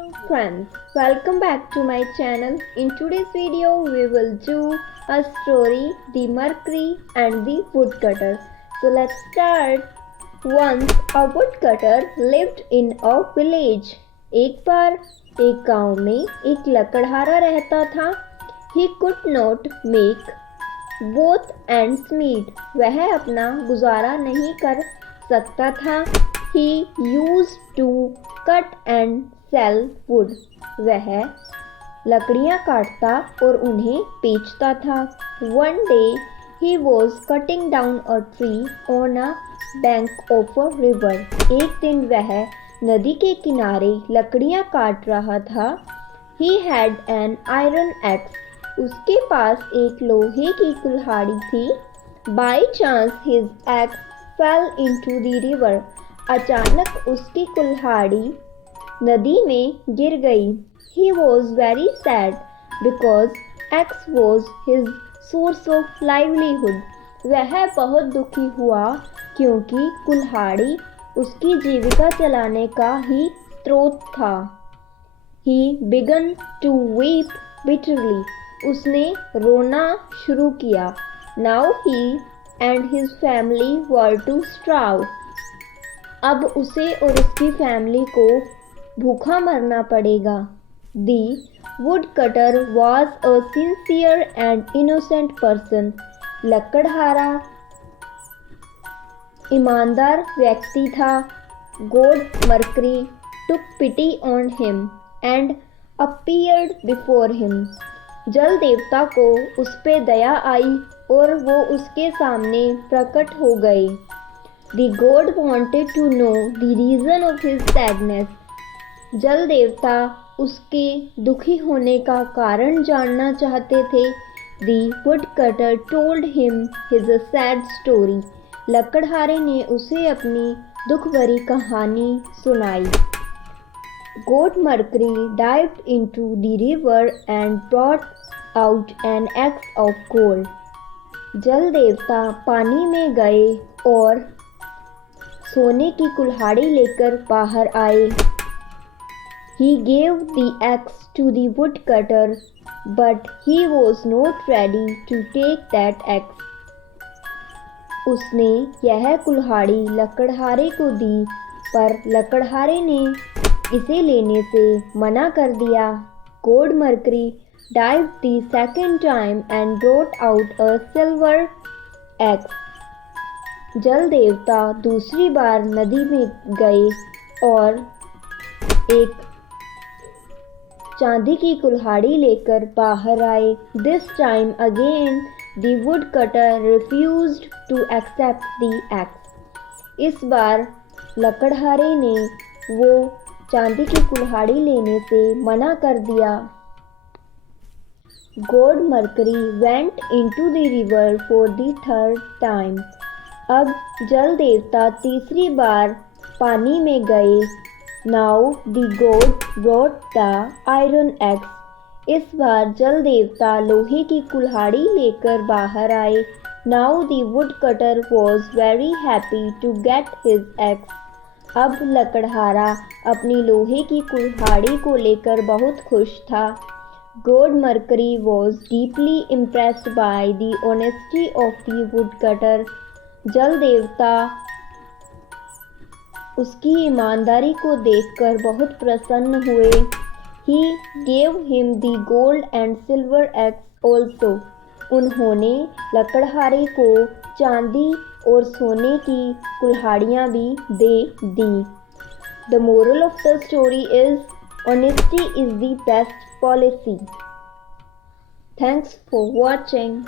Hello friends, welcome back to my channel. In today's video we will do a story, The Mercury and the Woodcutter. So let's start. Once a woodcutter lived in a village. एक बार एक गांव में एक लकड़हारा रहता था. He could not make both ends meet. वह अपना गुजारा नहीं कर सकता था. He used to cut and sell wood. वह लकड़ियाँ काटता और उन्हें बेचता था. One day he was cutting down a tree on a bank of a river. एक दिन वह नदी के किनारे लकड़ियाँ काट रहा था. He had an iron axe. उसके पास एक लोहे की कुल्हाड़ी थी. By chance his axe fell into the river. अचानक उसकी कुल्हाड़ी नदी में गिर गई. He was very sad because axe was his source of livelihood. वह बहुत दुखी हुआ क्योंकि कुल्हाड़ी उसकी जीविका चलाने का ही स्रोत था. He began to weep bitterly. उसने रोना शुरू किया. Now he and his family were to starve. अब उसे और उसकी फैमिली को भूखा मरना पड़ेगा. The woodcutter was a sincere and innocent person. लकड़हारा ईमानदार व्यक्ति था. God Mercury took pity on him and appeared before him. जल देवता को उस पे दया आई और वो उसके सामने प्रकट हो गए. The god wanted to know the reason of his sadness. जल देवता उसके दुखी होने का कारण जानना चाहते थे. The woodcutter told him his sad story. लकड़हारे ने उसे अपनी दुख भरी कहानी सुनाई. God Mercury dived into the river and brought out an axe of gold. जल देवता पानी में गए और सोने की कुल्हाड़ी लेकर बाहर आए. He gave the axe to the woodcutter, but he was not ready to take that axe. उसने यह कुल्हाड़ी लकड़हारे को दी, पर लकड़हारे ने इसे लेने से मना कर दिया. God Mercury dived the second time and brought out a silver axe. जल देवता दूसरी बार नदी में गए और एक चांदी की कुल्हाड़ी लेकर बाहर आए. This time again the woodcutter refused to accept the axe. इस बार लकड़हारे ने वो चांदी की कुल्हाड़ी लेने से मना कर दिया. God Mercury went into the river for the third time. अब जल देवता तीसरी बार पानी में गए. Now the god brought the iron axe. इस बार जल देवता लोहे की कुल्हाड़ी लेकर बाहर आए. Now the woodcutter was very happy to get his axe. अब लकड़हारा अपनी लोहे की कुल्हाड़ी को लेकर बहुत खुश था. God Mercury was deeply impressed by the honesty of the woodcutter. जल देवता उसकी ईमानदारी को देखकर बहुत प्रसन्न हुए. He gave him the gold and silver axe also. उन्होंने लकड़हारे को चांदी और सोने की कुल्हाड़ियाँ भी दे दी. The moral of the story is honesty is the best policy. Thanks for watching.